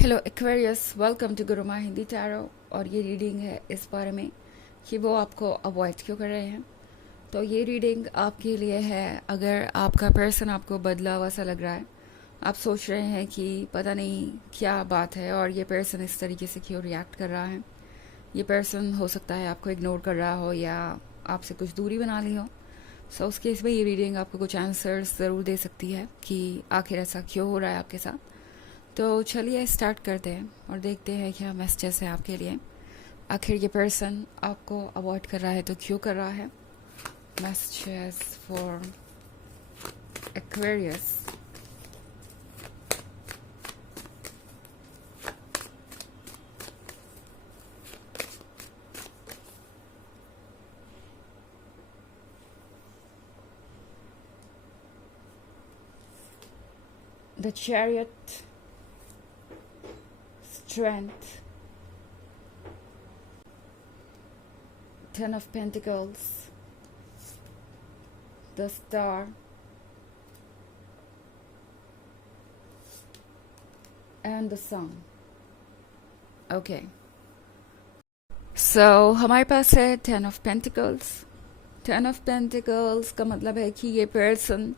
Hello Aquarius, welcome to Guruma Hindi tarot. और ये reading है इस बारे में कि वो आपको अवॉइड क्यों कर रहे हैं। तो ये रीडिंग आपके लिए है अगर आपका पर्सन आपको बदला हुआ सा लग रहा है, आप सोच रहे हैं कि पता नहीं क्या बात है और ये पर्सन इस तरीके से क्यों रिएक्ट कर रहा है। ये पर्सन हो सकता है आपको इग्नोर कर रहा हो या आपसे कुछ दूरी बना ली हो। सो उस केस में ये रीडिंग आपको कुछ आंसर्स ज़रूर दे सकती है कि आखिर ऐसा क्यों हो रहा है आपके साथ। तो चलिए स्टार्ट करते हैं और देखते हैं क्या मैसेजेस है आपके लिए। आखिर ये पर्सन आपको अवॉइड कर रहा है तो क्यों कर रहा है। Messages for Aquarius. The chariot, strength, ten of pentacles, the star and the sun. Okay, so हमारे पास है ten of pentacles. Ten of pentacles का मतलब है कि ये पर्सन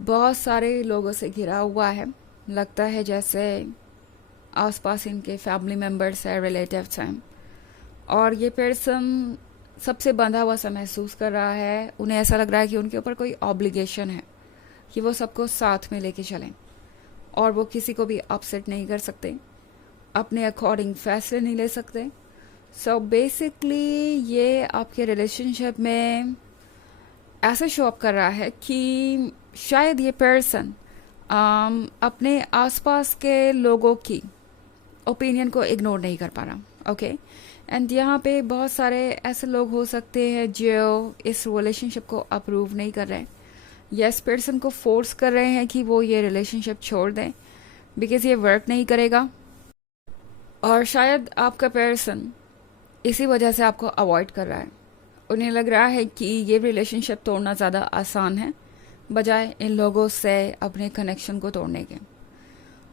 बहुत सारे लोगों से घिरा हुआ है। लगता है जैसे आसपास इनके फैमिली मेम्बर्स हैं, रिलेटिव्स हैं, और ये पर्सन सबसे बंधा हुआ सा महसूस कर रहा है। उन्हें ऐसा लग रहा है कि उनके ऊपर कोई ऑब्लिगेशन है कि वो सबको साथ में लेके चलें और वो किसी को भी अपसेट नहीं कर सकते, अपने अकॉर्डिंग फैसले नहीं ले सकते। सो बेसिकली ये आपके रिलेशनशिप में ऐसा शो अप कर रहा है कि शायद ये पर्सन अपने आसपास के लोगों की ओपिनियन को इग्नोर नहीं कर पा रहा। ओके, एंड यहाँ पे बहुत सारे ऐसे लोग हो सकते हैं जो इस रिलेशनशिप को अप्रूव नहीं कर रहे या इस पर्सन को फोर्स कर रहे हैं कि वो ये रिलेशनशिप छोड़ दें बिकॉज ये वर्क नहीं करेगा। और शायद आपका पर्सन इसी वजह से आपको अवॉइड कर रहा है। उन्हें लग रहा है कि ये रिलेशनशिप तोड़ना ज़्यादा आसान है बजाय इन लोगों से अपने कनेक्शन को तोड़ने के।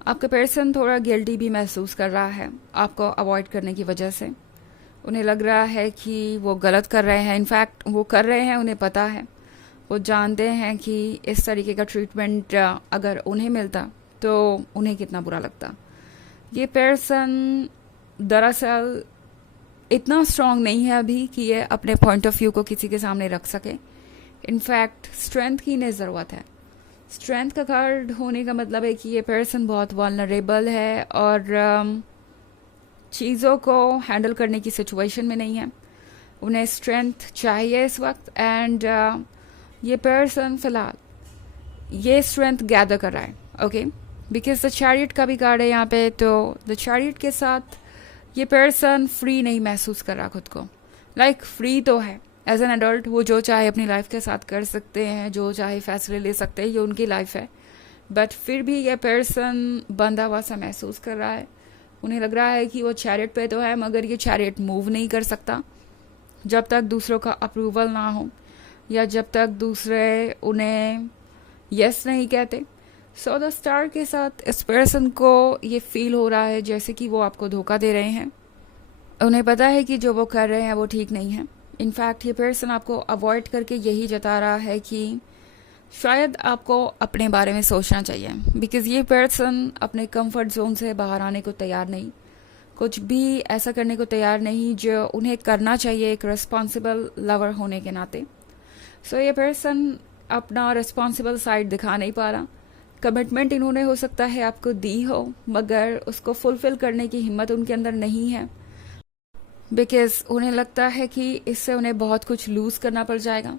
आपका पर्सन थोड़ा गिल्टी भी महसूस कर रहा है आपको अवॉइड करने की वजह से। उन्हें लग रहा है कि वो गलत कर रहे हैं। इनफैक्ट वो कर रहे हैं, उन्हें पता है, वो जानते हैं कि इस तरीके का ट्रीटमेंट अगर उन्हें मिलता तो उन्हें कितना बुरा लगता। ये पर्सन दरअसल इतना स्ट्रांग नहीं है अभी कि ये अपने पॉइंट ऑफ व्यू को किसी के सामने रख सके। इनफैक्ट स्ट्रेंथ की इन्हें ज़रूरत है। स्ट्रेंथ का कार्ड होने का मतलब है कि ये पर्सन बहुत वल्नरेबल है और चीज़ों को हैंडल करने की सिचुएशन में नहीं है। उन्हें स्ट्रेंथ चाहिए इस वक्त एंड ये पर्सन फिलहाल ये स्ट्रेंथ गैदर कर रहा है। ओके, बिकॉज द चैरियट का भी कार्ड है यहाँ पे। तो द चैरियट के साथ ये पर्सन फ्री नहीं महसूस कर रहा खुद को। लाइक फ्री तो है एज एन एडल्ट, वो जो चाहे अपनी लाइफ के साथ कर सकते हैं, जो चाहे फैसले ले सकते हैं, ये उनकी लाइफ है। बट फिर भी ये पर्सन बंधा हुआ सा महसूस कर रहा है। उन्हें लग रहा है कि वो चैरियट पे तो है मगर ये चैरियट मूव नहीं कर सकता जब तक दूसरों का अप्रूवल ना हो या जब तक दूसरे उन्हें यस नहीं कहते। सो द स्टार के साथ इस पर्सन को ये फील हो रहा है जैसे कि वो आपको धोखा दे रहे हैं। उन्हें पता है कि जो वो कर रहे हैं वो ठीक नहीं है। इनफैक्ट ये पर्सन आपको अवॉइड करके यही जता रहा है कि शायद आपको अपने बारे में सोचना चाहिए बिकॉज ये पर्सन अपने कंफर्ट जोन से बाहर आने को तैयार नहीं, कुछ भी ऐसा करने को तैयार नहीं जो उन्हें करना चाहिए एक रिस्पॉन्सिबल लवर होने के नाते। सो ये पर्सन अपना रिस्पॉन्सिबल साइड दिखा नहीं पा रहा। कमिटमेंट इन्होंने हो सकता है आपको दी हो मगर उसको फुलफिल करने की हिम्मत उनके अंदर नहीं है बिकॉज उन्हें लगता है कि इससे उन्हें बहुत कुछ लूज़ करना पड़ जाएगा,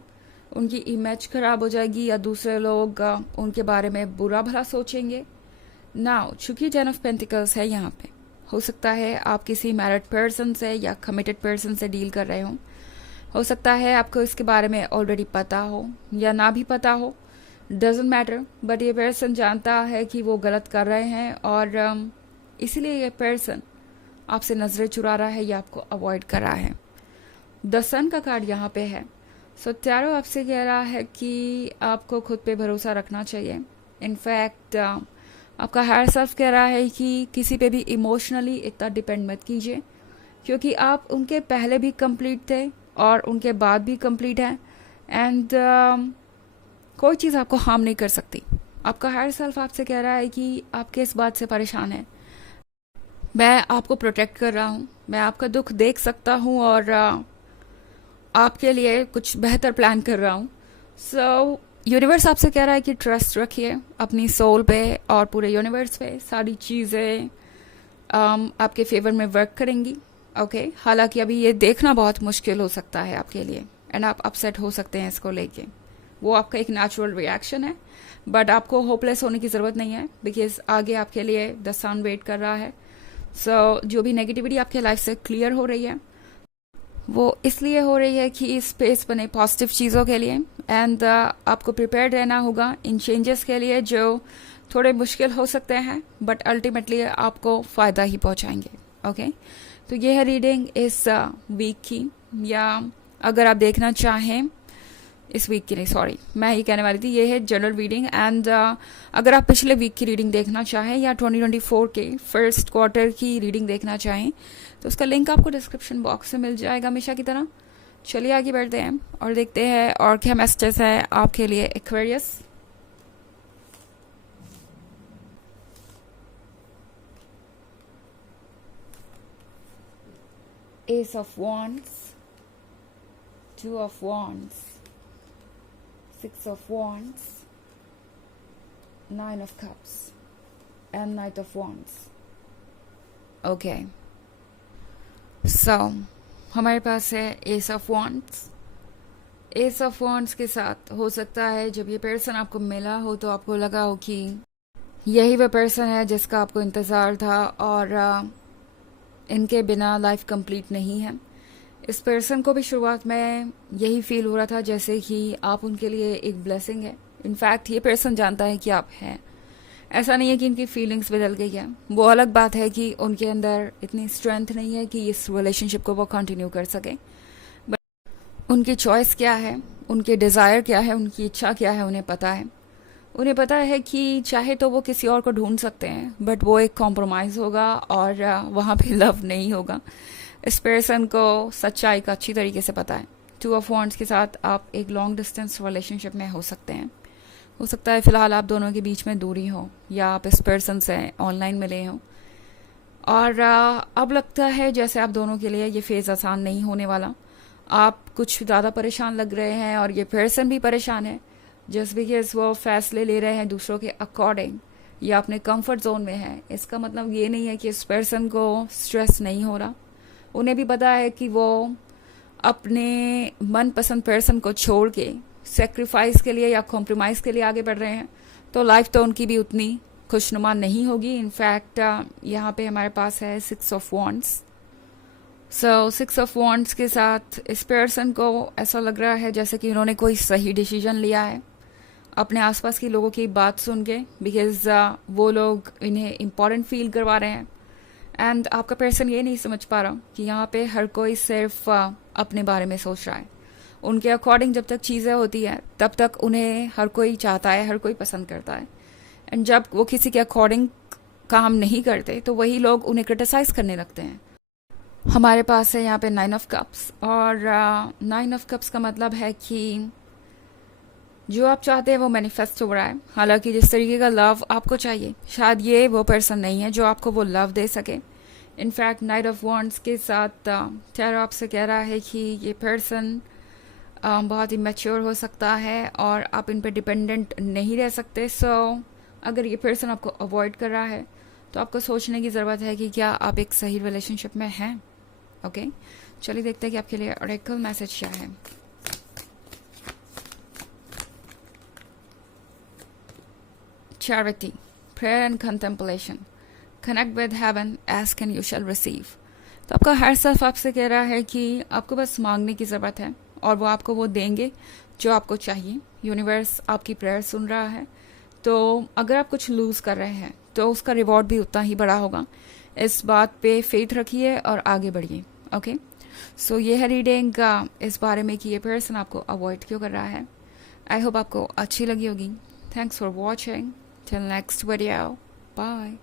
उनकी इमेज खराब हो जाएगी या दूसरे लोग उनके बारे में बुरा भला सोचेंगे। नाउ चूंकि टेन ऑफ पेंटिकल्स है यहाँ पे, हो सकता है आप किसी मैरिड पर्सन से या कमिटेड पर्सन से डील कर रहे हो सकता है आपको इसके बारे में ऑलरेडी पता हो या ना भी पता हो, डजेंट मैटर। बट ये पर्सन जानता है कि वो गलत कर रहे हैं और इसीलिए ये पर्सन आपसे नजरें चुरा रहा है या आपको अवॉइड कर रहा है। द सन का कार्ड यहाँ पे है। सो टैरो आपसे कह रहा है कि आपको खुद पे भरोसा रखना चाहिए। इनफैक्ट आपका हायर सेल्फ कह रहा है कि किसी पे भी इमोशनली इतना डिपेंड मत कीजिए, क्योंकि आप उनके पहले भी कंप्लीट थे और उनके बाद भी कंप्लीट हैं, एंड कोई चीज़ आपको हार्म नहीं कर सकती। आपका हायर सेल्फ आपसे कह रहा है कि आप किस बात से परेशान हैं, मैं आपको प्रोटेक्ट कर रहा हूँ, मैं आपका दुख देख सकता हूँ और आपके लिए कुछ बेहतर प्लान कर रहा हूँ। सो यूनिवर्स आपसे कह रहा है कि ट्रस्ट रखिए अपनी सोल पे और पूरे यूनिवर्स पे, सारी चीज़ें आपके फेवर में वर्क करेंगी। ओके हालांकि अभी ये देखना बहुत मुश्किल हो सकता है आपके लिए, एंड आप अपसेट हो सकते हैं इसको लेके, वो आपका एक नेचुरल रिएक्शन है, बट आपको होपलेस होने की ज़रूरत नहीं है, बिकॉज आगे आपके लिए द सन वेट कर रहा है। सो जो भी नेगेटिविटी आपके लाइफ से क्लियर हो रही है वो इसलिए हो रही है कि स्पेस बने पॉजिटिव चीज़ों के लिए, एंड आपको प्रिपेयर्ड रहना होगा इन चेंजेस के लिए जो थोड़े मुश्किल हो सकते हैं बट अल्टीमेटली आपको फ़ायदा ही पहुंचाएंगे। ओके तो ये है रीडिंग इस वीक की, या अगर आप देखना चाहें इस वीक की नहीं, सॉरी मैं ही कहने वाली थी, ये है जनरल रीडिंग। एंड अगर आप पिछले वीक की रीडिंग देखना चाहें या 2024 के फर्स्ट क्वार्टर की रीडिंग देखना चाहें तो उसका लिंक आपको डिस्क्रिप्शन बॉक्स में मिल जाएगा हमेशा की तरह। चलिए आगे बढ़ते हैं और देखते हैं और क्या मैसेजेस है आपके लिए Aquarius. S of wands, 2 of wands, 6 of Wands, 9 of Cups, and Knight of Wands. Okay. So, हमारे पास है Ace of Wands. Ace of Wands के साथ हो सकता है जब ये पर्सन आपको मिला हो तो आपको लगा हो कि यही वह पर्सन है जिसका आपको इंतज़ार था और इनके बिना लाइफ कंप्लीट नहीं है। इस पर्सन को भी शुरुआत में यही फील हो रहा था जैसे कि आप उनके लिए एक ब्लेसिंग है। इनफैक्ट ये पर्सन जानता है कि आप हैं, ऐसा नहीं है कि इनकी फीलिंग्स बदल गई है। वो अलग बात है कि उनके अंदर इतनी स्ट्रेंथ नहीं है कि इस रिलेशनशिप को वो कंटिन्यू कर सके, बट उनकी चॉइस क्या है, उनके डिज़ायर क्या है, उनकी इच्छा क्या है उन्हें पता है। उन्हें पता है कि चाहे तो वो किसी और को ढूंढ सकते हैं बट वो एक कॉम्प्रोमाइज़ होगा और वहाँ पे लव नहीं होगा। इस पर्सन को सच्चाई का अच्छी तरीके से पता है। 2 ऑफ वॉन्ड्स के साथ आप एक लॉन्ग डिस्टेंस रिलेशनशिप में हो सकते हैं। हो सकता है फ़िलहाल आप दोनों के बीच में दूरी हो या आप इस पर्सन से ऑनलाइन मिले हों और अब लगता है जैसे आप दोनों के लिए ये फेज़ आसान नहीं होने वाला। आप कुछ ज़्यादा परेशान लग रहे हैं और ये पर्सन भी परेशान है जस्ट बिकॉज वो फैसले ले रहे हैं दूसरों के अकॉर्डिंग या अपने कंफर्ट जोन में है। इसका मतलब ये नहीं है कि इस पर्सन को स्ट्रेस नहीं हो रहा। उन्हें भी पता है कि वो अपने मनपसंद पर्सन को छोड़ के सेक्रीफाइस के लिए या कॉम्प्रोमाइज़ के लिए आगे बढ़ रहे हैं, तो लाइफ तो उनकी भी उतनी खुशनुमा नहीं होगी। इनफैक्ट यहाँ पे हमारे पास है 6 of wands. So 6 of wands के साथ इस पर्सन को ऐसा लग रहा है जैसे कि उन्होंने कोई सही डिसीजन लिया है अपने आसपास के लोगों की बात सुन के, बिकॉज वो लोग इन्हें इम्पॉर्टेंट फील करवा रहे हैं। एंड आपका पर्सन ये नहीं समझ पा रहा कि यहाँ पे हर कोई सिर्फ अपने बारे में सोच रहा है। उनके अकॉर्डिंग जब तक चीज़ें होती हैं तब तक उन्हें हर कोई चाहता है, हर कोई पसंद करता है, एंड जब वो किसी के अकॉर्डिंग काम नहीं करते तो वही लोग उन्हें क्रिटिसाइज़ करने लगते हैं। हमारे पास है यहाँ पे 9 ऑफ कप्स, और 9 ऑफ कप्स का मतलब है कि जो आप चाहते हैं वो मैनिफेस्ट हो रहा है। हालांकि जिस तरीके का लव आपको चाहिए शायद ये वो पर्सन नहीं है जो आपको वो लव दे सके। इनफैक्ट नाइट ऑफ वॉन्ड्स के साथ टैरो आपसे कह रहा है कि ये पर्सन बहुत ही मैच्योर हो सकता है और आप इन पे डिपेंडेंट नहीं रह सकते। सो अगर ये पर्सन आपको अवॉइड कर रहा है तो आपको सोचने की ज़रूरत है कि क्या आप एक सही रिलेशनशिप में हैं। ओके चलिए देखते हैं कि आपके लिए ऑरेकल मैसेज क्या है। Charity, prayer and contemplation. Connect with heaven, ask and you shall receive. तो आपका हर सेल्फ आपसे कह रहा है कि आपको बस मांगने की ज़रूरत है और वो आपको वो देंगे जो आपको चाहिए। यूनिवर्स आपकी प्रेयर सुन रहा है, तो अगर आप कुछ लूज़ कर रहे हैं तो उसका रिवॉर्ड भी उतना ही बड़ा होगा। इस बात पे फेथ रखिए और आगे बढ़िए। ओके सो ये है रीडिंग इस बारे में कि ये पर्सन आपको अवॉइड क्यों कर रहा है। आई होप आपको अच्छी लगी होगी। Thanks for watching. Till next video. Bye.